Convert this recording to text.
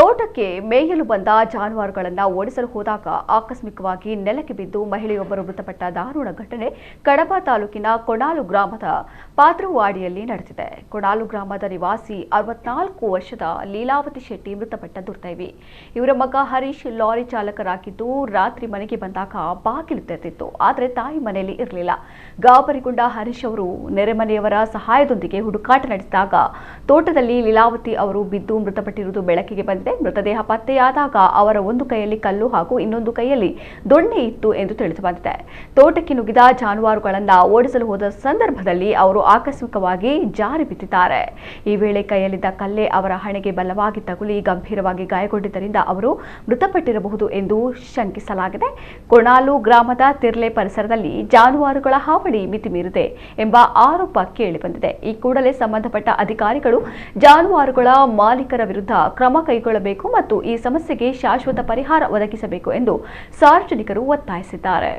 ತೋಟಕ್ಕೆ ಮೇಯಲು ಬಂದ ಜಾನುವಾರುಗಳನ್ನು ಓಡಿಸಲು ಹೋದಾಗ ಆಕಸ್ಮಿಕವಾಗಿ ನೆಲಕ್ಕೆ ಬಿದ್ದು ಮಹಿಳೆಯೊಬ್ಬರು ಮೃತಪಟ್ಟ ದಾರುಣ ಘಟನೆ ಕಡಬ ತಾಲೂಕಿನ ಕೊಣಾಲು ಗ್ರಾಮದ ಪಾತ್ರವಾಡಿಯಲ್ಲಿ ನಡೆದಿದೆ. ಕೊಣಾಲು ಗ್ರಾಮದ ನಿವಾಸಿ 64 ವರ್ಷದ ಲೀಲಾವತಿ ಶೆಟ್ಟಿ ಮೃತಪಟ್ಟ ದುರ್ದೈವಿ. ಇವರ ಮಗ ಹರೀಶ್ ಲಾರಿ ಚಾಲಕರಾಗಿದ್ದು ರಾತ್ರಿ ಮನೆಗೆ ಬಂದಾಗ ಬಾಗಿಲು ತೆರೆದಿತ್ತು. ಆದರೆ ತಾಯಿ ಮನೆಯಲ್ಲಿ ಇರಲಿಲ್ಲ. ಗಾಬರಿಗೊಂಡ ಹರೀಶ್ ಅವರು ನೆರೆಮನೆಯವರ ಸಹಾಯದೊಂದಿಗೆ ಹುಡುಕಾಟ ನಡೆಸಿದಾಗ ತೋಟದಲ್ಲಿ ಲೀಲಾವತಿ ಅವರು ಬಿದ್ದು ಮೃತಪಟ್ಟಿರುವುದು ಬೆಳಕಿಗೆ ಬಂದಿದೆ. ಮೃತದೇಹ ಪತ್ತೆಯಾದಾಗ ಅವರ ಒಂದು ಕೈಯಲ್ಲಿ ಕಲ್ಲು ಹಾಗೂ ಇನ್ನೊಂದು ಕೈಯಲ್ಲಿ ದೊಣ್ಣೆ ಇತ್ತು ಎಂದು ತಿಳಿದು ಬಂದಿದೆ. ತೋಟಕ್ಕೆ ನುಗ್ಗಿದ ಜಾನುವಾರುಗಳನ್ನು ಓಡಿಸಲು ಹೋದ ಸಂದರ್ಭದಲ್ಲಿ ಅವರು ಆಕಸ್ಮಿಕವಾಗಿ ಜಾರಿ ಬಿದ್ದಿದ್ದಾರೆ. ಈ ವೇಳೆ ಕೈಯಲ್ಲಿದ್ದ ಕಲ್ಲೆ ಅವರ ಹಣೆಗೆ ಬಲವಾಗಿ ತಗುಲಿ ಗಂಭೀರವಾಗಿ ಗಾಯಗೊಂಡಿದ್ದರಿಂದ ಅವರು ಮೃತಪಟ್ಟಿರಬಹುದು ಎಂದು ಶಂಕಿಸಲಾಗಿದೆ. ಕೊಣಾಲು ಗ್ರಾಮದ ತಿರ್ಲೆ ಪರಿಸರದಲ್ಲಿ ಜಾನುವಾರುಗಳ ಹಾವಳಿ ಮಿತಿಮೀರಿದೆ ಎಂಬ ಆರೋಪ ಕೇಳಿಬಂದಿದೆ. ಈ ಕೂಡಲೇ ಸಂಬಂಧಪಟ್ಟ ಅಧಿಕಾರಿಗಳು ಜಾನುವಾರುಗಳ ಮಾಲೀಕರ ವಿರುದ್ಧ ಕ್ರಮ ಕೈಗೊಳ್ಳಬೇಕು ಮತ್ತು ಈ ಸಮಸ್ಯೆಗೆ ಶಾಶ್ವತ ಪರಿಹಾರ ಒದಗಿಸಬೇಕು ಎಂದು ಸಾರ್ವಜನಿಕರು ಒತ್ತಾಯಿಸಿದ್ದಾರೆ.